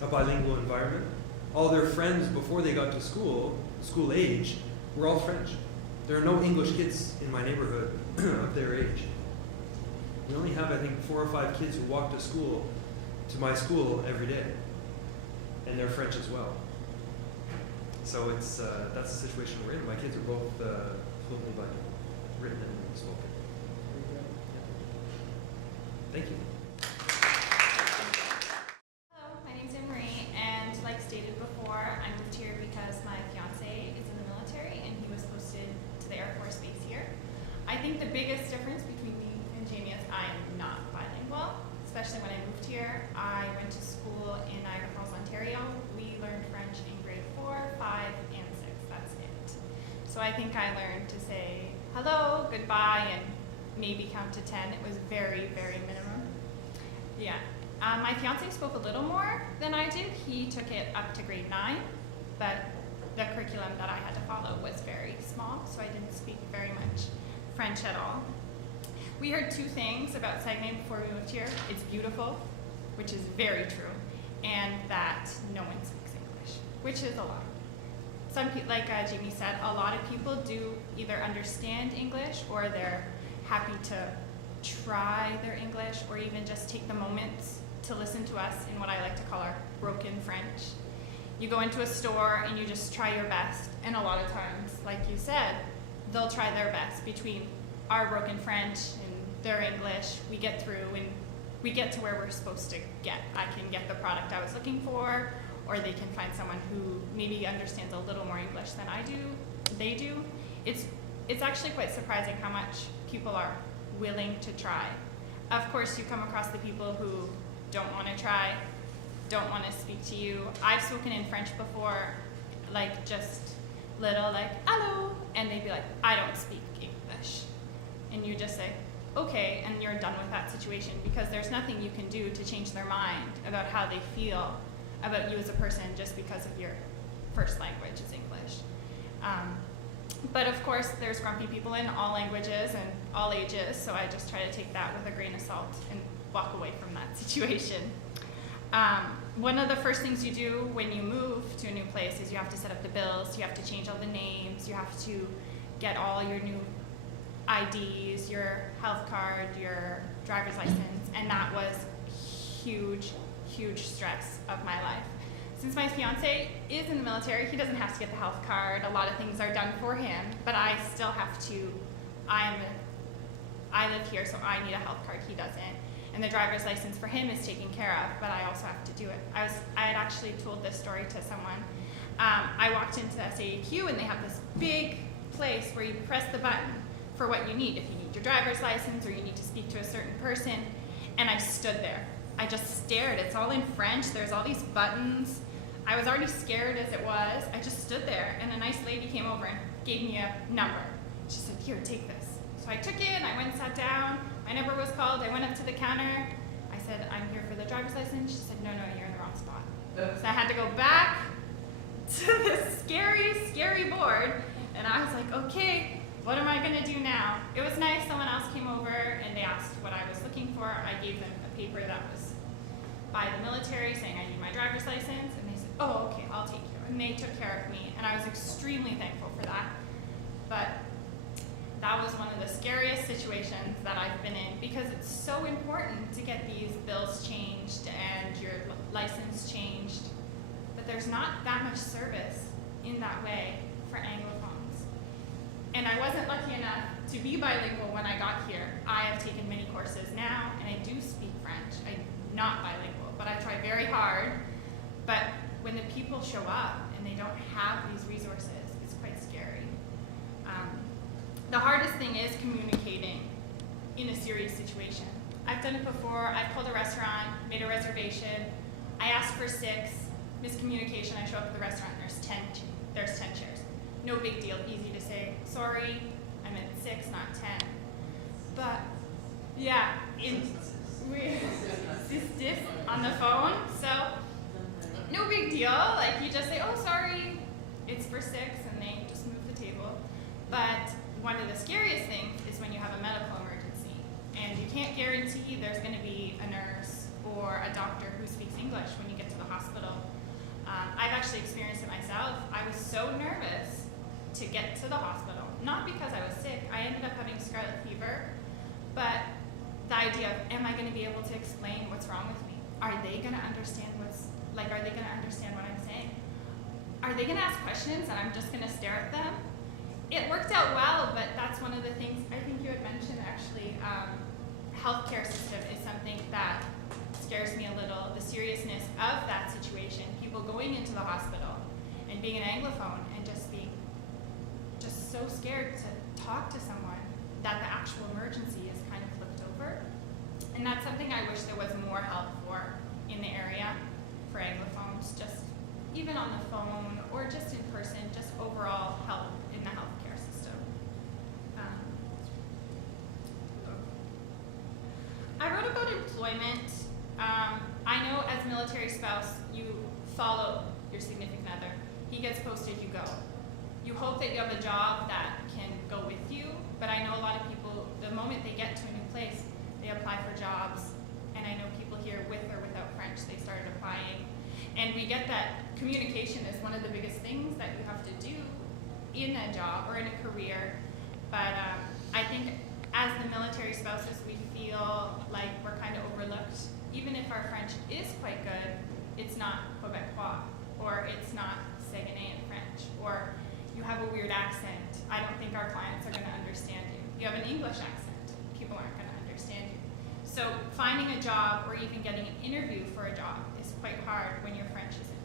a bilingual environment. All their friends before they got to school age, were all French. There are no English kids in my neighborhood of their age. We only have, I think, 4 or 5 kids who walk to my school every day, and they're French as well. So that's the situation we're in. My kids are both fluently bilingual, written and spoken. Thank you. Hello, my name's Anne-Marie, and like stated before, I moved here because my fiance is in the military and he was posted to the Air Force Base here. I think the biggest difference between me and Jamie is I'm not bilingual, especially when I moved here. I went to school in Niagara Falls, Ontario. We learned French in grade 4, 5, and 6. That's it. I think I learned to say hello, goodbye, and maybe count to 10. It was very, very minimum. Yeah. My fiance spoke a little more than I did. He took it up to grade 9, but the curriculum that I had to follow was very small, so I didn't speak very much French at all. We heard 2 things about Saguenay before we moved here. It's beautiful, which is very true, and that no one speaks English, which is a lot. Some people, like Jamie said, a lot of people do either understand English or they're happy to try their English or even just take the moments to listen to us in what I like to call our broken French. You go into a store and you just try your best, and a lot of times, like you said, they'll try their best. Between our broken French and their English, we get through and we get to where we're supposed to get. I can get the product I was looking for, or they can find someone who maybe understands a little more English than they do. It's actually quite surprising how much people are willing to try. Of course, you come across the people who don't want to try, don't want to speak to you. I've spoken in French before, like just little, like, hello, and they'd be like, I don't speak English. And you just say, okay, and you're done with that situation because there's nothing you can do to change their mind about how they feel about you as a person just because of your first language is English. But of course, there's grumpy people in all languages and all ages, so I just try to take that with a grain of salt and walk away from that situation. One of the first things you do when you move to a new place is you have to set up the bills, you have to change all the names, you have to get all your new IDs, your health card, your driver's license, and that was huge, huge stress of my life. Since my fiance is in the military, he doesn't have to get the health card. A lot of things are done for him, but I still have to. I live here, so I need a health card. He doesn't. And the driver's license for him is taken care of, but I also have to do it. I had actually told this story to someone. I walked into SAEQ, and they have this big place where you press the button for what you need. If you need your driver's license or you need to speak to a certain person, and I stood there. I just stared. It's all in French. There's all these buttons. I was already scared as it was. I just stood there, and a nice lady came over and gave me a number. She said, here, take this. So I took it, and I went and sat down. My number was called. I went up to the counter. I said, I'm here for the driver's license. She said, no, you're in the wrong spot. So I had to go back to this scary, scary board, and I was like, okay, what am I going to do now? It was nice. Someone else came over, and they asked what I was looking for. I gave them a paper that was by the military saying I need my driver's license, and they said, oh, okay, I'll take you. And they took care of me, and I was extremely thankful for that. But that was one of the scariest situations that I've been in because it's so important to get these bills changed and your license changed. But there's not that much service in that way for Anglophones. And I wasn't lucky enough to be bilingual when I got here. I have taken many courses now, and I do speak French. I'm not bilingual, but I try very hard. But when the people show up and they don't have these resources, it's quite scary. The hardest thing is communicating in a serious situation. I've done it before. I've called a restaurant, made a reservation. I asked for 6, miscommunication. I show up at the restaurant, there's 10 chairs. No big deal, easy to say, sorry, I'm at 6, not 10. But yeah, on the phone, so no big deal. Like you just say, oh, sorry, it's for 6, and they just move the table. But one of the scariest things is when you have a medical emergency, and you can't guarantee there's going to be a nurse or a doctor who speaks English when you get to the hospital. I've actually experienced it myself. I was so nervous to get to the hospital, not because I was sick. I ended up having scarlet fever, but the idea of, am I going to be able to explain what's wrong with me? Are they going to understand are they going to understand what I'm saying? Are they going to ask questions and I'm just going to stare at them? It worked out well, but that's one of the things I think you had mentioned actually. Healthcare system is something that scares me a little. The seriousness of that situation, people going into the hospital and being an Anglophone and just being just so scared to talk to someone that the actual emergency is kind of flipped over. And that's something I wish there was more help for in the area for Anglophones, just even on the phone or just in person, just overall help in the healthcare system. employment, I know as a military spouse, you follow your significant other. He gets posted, you go. You hope that you have a job that can go with you, but I know a lot of people, the moment they get to a new place, they apply for jobs. And I know people here with or without French, they started applying. And we get that communication is one of the biggest things that you have to do in a job or in a career. But I think as the military spouses, we feel like we're kind of overlooked. Even if our French is quite good, it's not Quebecois, or it's not Saguenay French, or you have a weird accent. I don't think our clients are going to understand you. You have an English accent, people aren't going to understand you. So finding a job or even getting an interview for a job is quite hard when your French isn't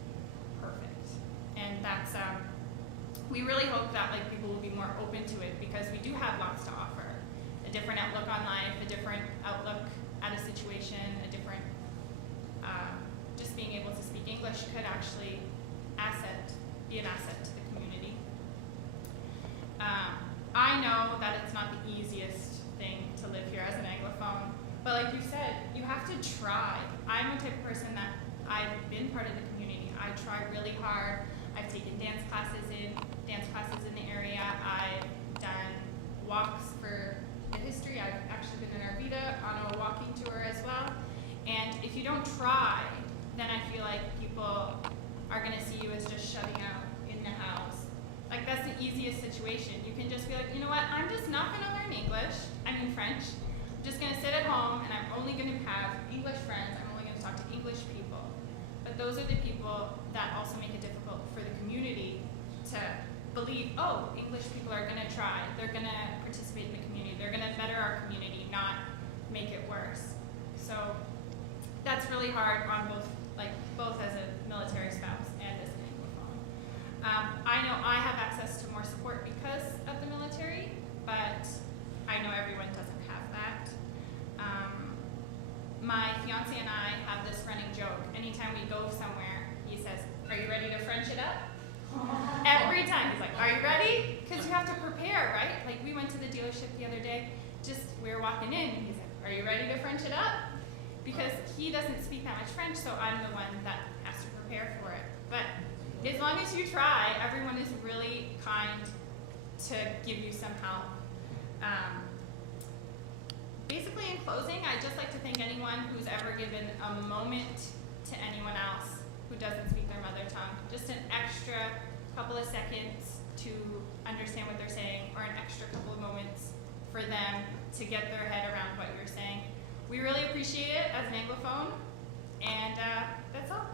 perfect. And that's, we really hope that like people will be more open to it, because we do have lots to offer. A different outlook on life, a different outlook at a situation, a different, just being able to speak English could actually be an asset to the community. I know that it's not the easiest thing to live here as an Anglophone, but like you said, you have to try. I'm the type of person that I've been part of the community. I try really hard. I've taken dance classes in the area. I've done walks for the history. I've actually been in Arvida on a walking tour as well. And if you don't try, then I feel like people are gonna see you as just shutting out in the house. Like that's the easiest situation. You can just be like, you know what, I'm just not gonna learn French. I'm just gonna sit at home and I'm only gonna have English friends. I'm only gonna talk to English people. But those are the people that also make it difficult for the community to believe, oh, English people are gonna try. They're gonna participate in the community. They're gonna better our community, not make it worse. So that's really hard on both as a military spouse and as an Anglophone. I know I have access to more support because of the military, but I know everyone doesn't have that. My fiance and I have this running joke. Anytime we go somewhere, he says, "Are you ready to French it up?" Every time he's like, "Are you ready?" Because you have to prepare, right? Like we went to the dealership the other day, we were walking in and he's like, "Are you ready to French it up?" Because he doesn't speak that much French, so I'm the one that has to prepare for it. But as long as you try, everyone is really kind to give you some help. Basically, in closing, I'd just like to thank anyone who's ever given a moment to anyone else who doesn't speak their mother tongue. Just an extra couple of seconds to understand what they're saying, or an extra couple of moments for them to get their head around what you're saying. We really appreciate it as an Anglophone, and that's all.